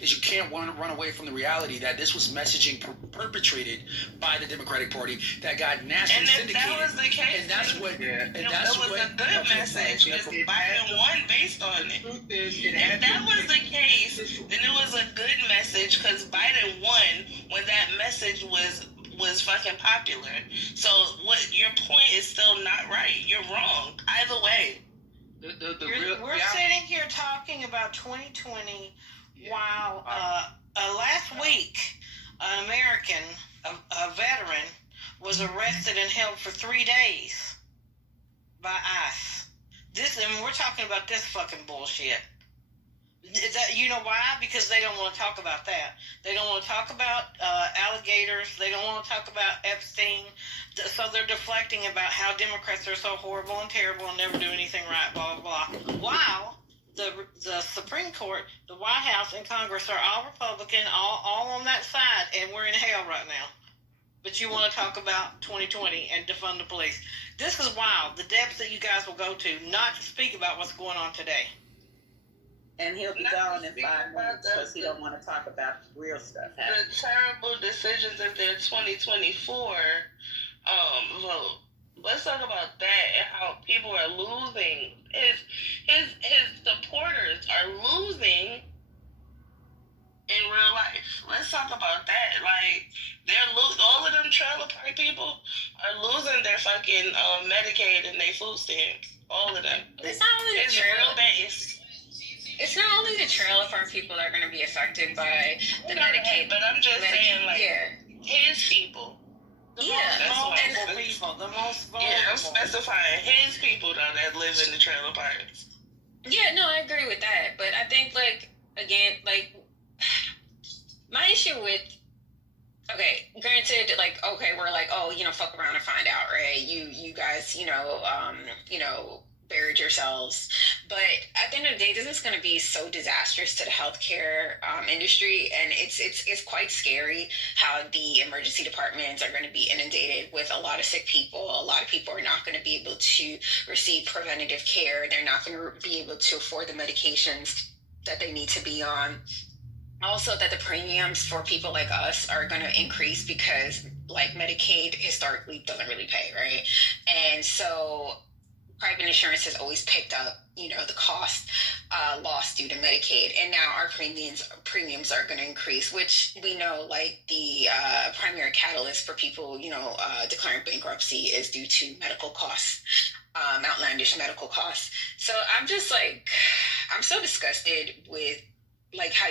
is you can't run away from the reality that this was messaging perpetrated by the Democratic Party that got nationally syndicated. And if that was the case, and that's what, it was a good message because Biden won based on it. If that was the case, then it was a good message because Biden won when that message was fucking popular. So what your point is still not right. You're wrong. Either way. We're sitting here talking about 2020 while last week an American, a veteran, was arrested and held for 3 days by ICE. We're talking about this fucking bullshit. Is that, you know why? Because they don't want to talk about that. They don't want to talk about alligators. They don't want to talk about Epstein. So they're deflecting about how Democrats are so horrible and terrible and never do anything right, blah, blah, blah. While the Supreme Court, the White House, and Congress are all Republican, all on that side, and we're in hell right now. But you want to talk about 2020 and defund the police. This is wild. The depths that you guys will go to not to speak about what's going on today. And he'll be gone in 5 minutes because he don't want to talk about real stuff. The terrible decisions of their 2024 vote. Let's talk about that and how people are losing. His supporters are losing in real life. Let's talk about that. Like, all of them trailer park people are losing their fucking Medicaid and their food stamps. All of them. It's not only the real base. It's not only the trailer park people that are going to be affected by the Medicaid, but I'm just saying, like, his people. The most vulnerable. Yeah, I'm specifying his people, though, that live in the trailer parks. Yeah, no, I agree with that. But I think, like, again, like, my issue with, okay, granted, like, okay, we're like, oh, fuck around and find out, right? You guys, buried yourselves. But at the end of the day, this is going to be so disastrous to the healthcare industry, and it's quite scary how the emergency departments are going to be inundated with a lot of sick people. A lot of people are not going to be able to receive preventative care. They're not going to be able to afford the medications that they need to be on. Also, that the premiums for people like us are going to increase because, like, Medicaid historically doesn't really pay, right? And so private insurance has always picked up, the cost lost due to Medicaid. And now our premiums are going to increase, which we know, like, the primary catalyst for people, declaring bankruptcy is due to medical costs, outlandish medical costs. So I'm just like, I'm so disgusted with, like, how you